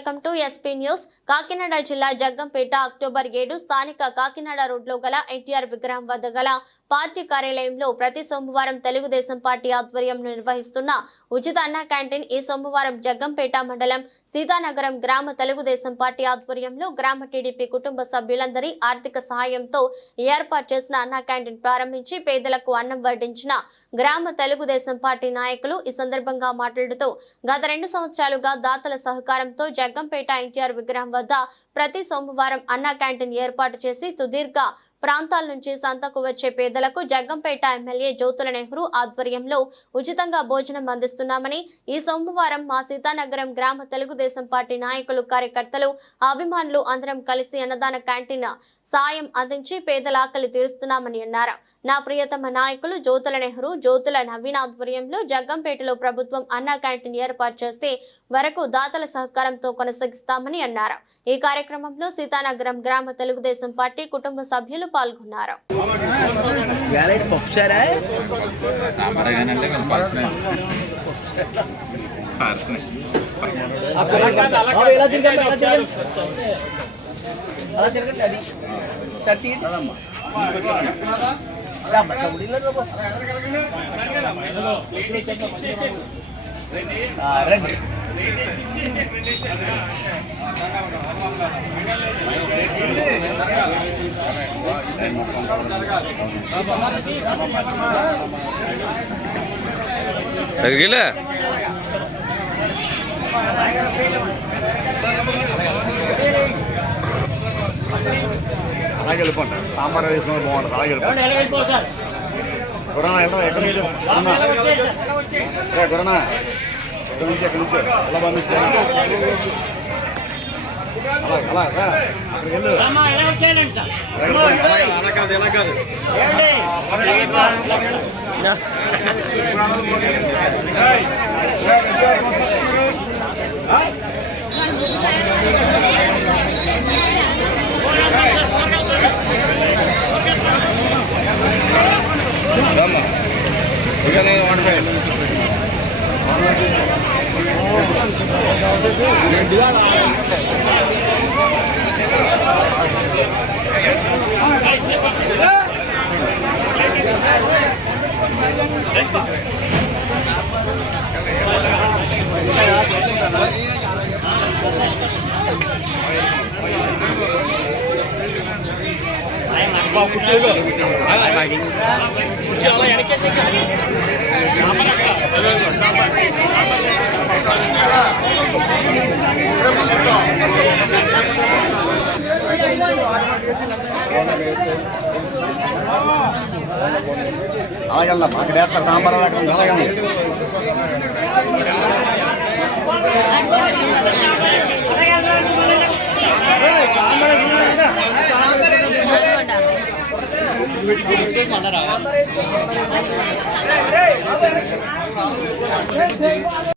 Welcome to SP news. Kakinada జిల్లా Jaggampeta October 7 స్థానిక కాకినాడ రోడ్లో గల ఎన్టీఆర్ విగ్రహం వద్ద గల పార్టీ కార్యాలయంలో ప్రతి సోమవారం తెలుగుదేశం పార్టీ ఆధ్వర్యంలో నిర్వహిస్తున్న ఉచిత అన్న క్యాంటీన్ ఈ సోమవారం జగ్గంపేట మండలం సీతానగరం గ్రామ తెలుగుదేశం పార్టీ ఆధ్వర్యంలో గ్రామ టీడీపీ కుటుంబ సభ్యులందరి ఆర్థిక సహాయంతో ఏర్పాటు చేసిన అన్న క్యాంటీన్ ప్రారంభించి పేదలకు అన్నం వడ్డించిన గ్రామ తెలుగుదేశం పార్టీ నాయకులు ఈ సందర్భంగా మాట్లాడుతూ గత 2 సంవత్సరాలుగా దాతల సహకారంతో జగ్గంపేట ఎన్టీఆర్ విగ్రహం వద్ద ప్రతి సోమవారం అన్న క్యాంటీన్ ఏర్పాటు చేసి సుదీర్ఘ ప్రాంతాల నుంచి సంతకు వచ్చే పేదలకు జగ్గంపేట ఎమ్మెల్యే జ్యోతుల నెహ్రూ ఆధ్వర్యంలో ఉచితంగా భోజనం అందిస్తున్నామని, ఈ సోమవారం మా సీతానగరం గ్రామ తెలుగుదేశం పార్టీ నాయకులు, కార్యకర్తలు, అభిమానులు అందరం కలిసి అన్నదాన క్యాంటీన్ సాయం అందించి పేదల ఆకలి తీరుస్తున్నామని అన్నారు. నా ప్రియతమ నాయకులు జ్యోతుల నెహ్రూ, జ్యోతుల నవీన్ ఆధ్వర్యంలో జగ్గంపేటలో ప్రభుత్వం అన్న క్యాంటీన్ ఏర్పాటు చేసే వరకు దాతల సహకారంతో కొనసాగిస్తామని అన్నారు. ఈ కార్యక్రమంలో సీతానగరం గ్రామ తెలుగుదేశం పార్టీ కుటుంబ సభ్యులు పాల్గొన్నారు. అలాగే వెళ్ళిపోండి. సాంబార్ వేసుకుని బాగుంటుంది. అలాగే వెళ్ళిపోండి. గురణ ఎక్కడి నుంచి గురణ ఎక్కడి నుంచి ఎక్కడి నుంచి ఎలా పంపిస్తాను అలాగా అక్కడికి వెళ్ళు. అలా కాదు ఎలా కాదు అలాగెళ్దాం. అక్కడ వేస్తారు సాంబార్ అలాగే